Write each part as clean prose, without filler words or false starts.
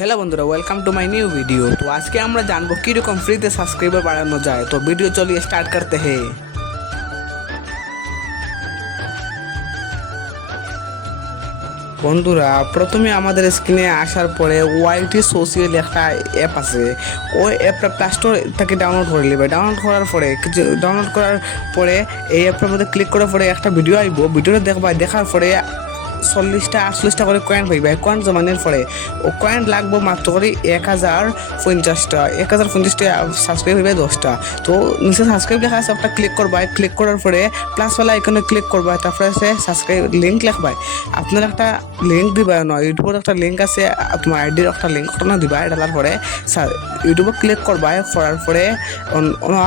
Hello বন্ধুরা, welcome to my new video. তো আজকে আমরা জানবো কিরকম ফ্রিতে সাবস্ক্রাইবার বাড়ানো যায়। তো ভিডিও চলিয়ে স্টার্ট করতে हैं। বন্ধুরা, প্রথমে আমাদের স্ক্রিনে আসার পরে ওয়াইটি সোশিয়াল একটা অ্যাপ আছে। ওই অ্যাপটা প্লে স্টোর থেকে ডাউনলোড করে নেবে। ডাউনলোড করার পরে এই অ্যাপটার মধ্যে ক্লিক করার পরে একটা ভিডিও আইব। ভিডিওটা দেখবা, দেখার পরে 40টা 48টা করে কয়েন পাইবা। কয়েন জমানোর পরে ও কয়েন লাগবো মাত্র করে 1050টা। 1050টা সাবস্ক্রাইব হইবে 10টা। তো নিচে সাবস্ক্রাইব লেখা আছে, একটা ক্লিক করবা। ক্লিক করার পরে প্লাসওয়ালা আইকনে ক্লিক করবা। তারপরে সে সাবস্ক্রাইব লিঙ্ক লিখবা। আপনার একটা লিঙ্ক দিবা, নয় ইউটিউবের একটা লিঙ্ক আছে, তোমার আইডির একটা লিঙ্ক ঘটনা দিবা। ডালার পরে ইউটিউবে ক্লিক করবা। করার পরে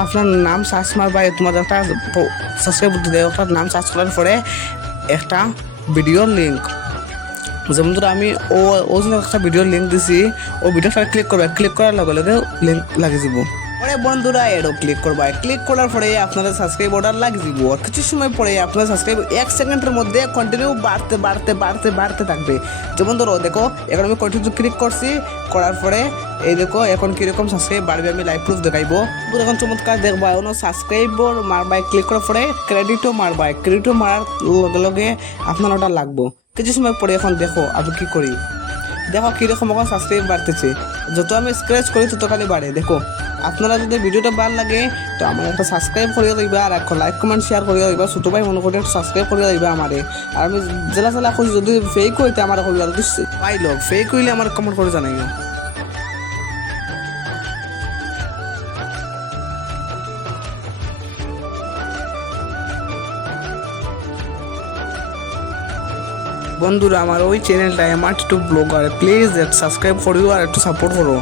আপনার নাম সার্চ মারবা। তোমার একটা সাবস্ক্রাইব একটা নাম সার্চ করার পরে একটা ভিডিওর লিঙ্ক, যেমন ধরো আমি ও জন্য একটা ভিডিওর লিঙ্ক দিছি। ও ভিডিওটা ক্লিক করবে। ক্লিক করার লগে লগে লিঙ্ক লাগিয়ে যাব। পরে বন্ধুরা এরও ক্লিক করবা। ক্লিক করার পরে আপনাদের সাবস্ক্রাইব অর্ডার লাগিয়ে দিব। কিছু সময় পরে আপনাদের সাবস্ক্রাইব 1 সেকেন্ডের মধ্যে কন্টিনিউ বাড়তে থাকবে। যেমন ধরো দেখো, এখন আমি কন্টিনিউ ক্লিক করছি। করার পরে এই দেখো এখন কীরকম সাবস্ক্রাইব বাড়বে, আমি লাইভ প্রুফ দেখাইবো। এখন চমৎকার দেখবা। এখন সাবস্ক্রাইবর মারবাই, ক্লিক করার পরে ক্রেডিটও মারবাই। ক্রেডিটও মারার লগে লগে আপনার ওটা লাগবো। কিছু সময় পরে এখন দেখো আমি কি করি। দেখো কীরকম এখন সাবস্ক্রাইব বাড়তেছে। যত আমি স্ক্র্যাচ করি ততখানি বাড়ে। দেখো, আপনারা যদি ভিডিওটা ভালো লাগে তো আমার একটা সাবস্ক্রাইব করিয়ে দিবা, আর একটা লাইক কমেন্ট শেয়ার করিয়ে দিবা। ছোটো ভাই মনে করি একটা সাবস্ক্রাইব করিয়ে দিবা আমারে। আর আমি জেলা খুঁজি, যদি ফেক হইতে আমার কইবা, যদি পাইল ফেক হইলে আমার কমেন্ট করে জানাইও। বন্ধুরা, আমার ওই চ্যানেলটা MR two blogger, please subscribe করিও আর একটু সাপোর্ট করো।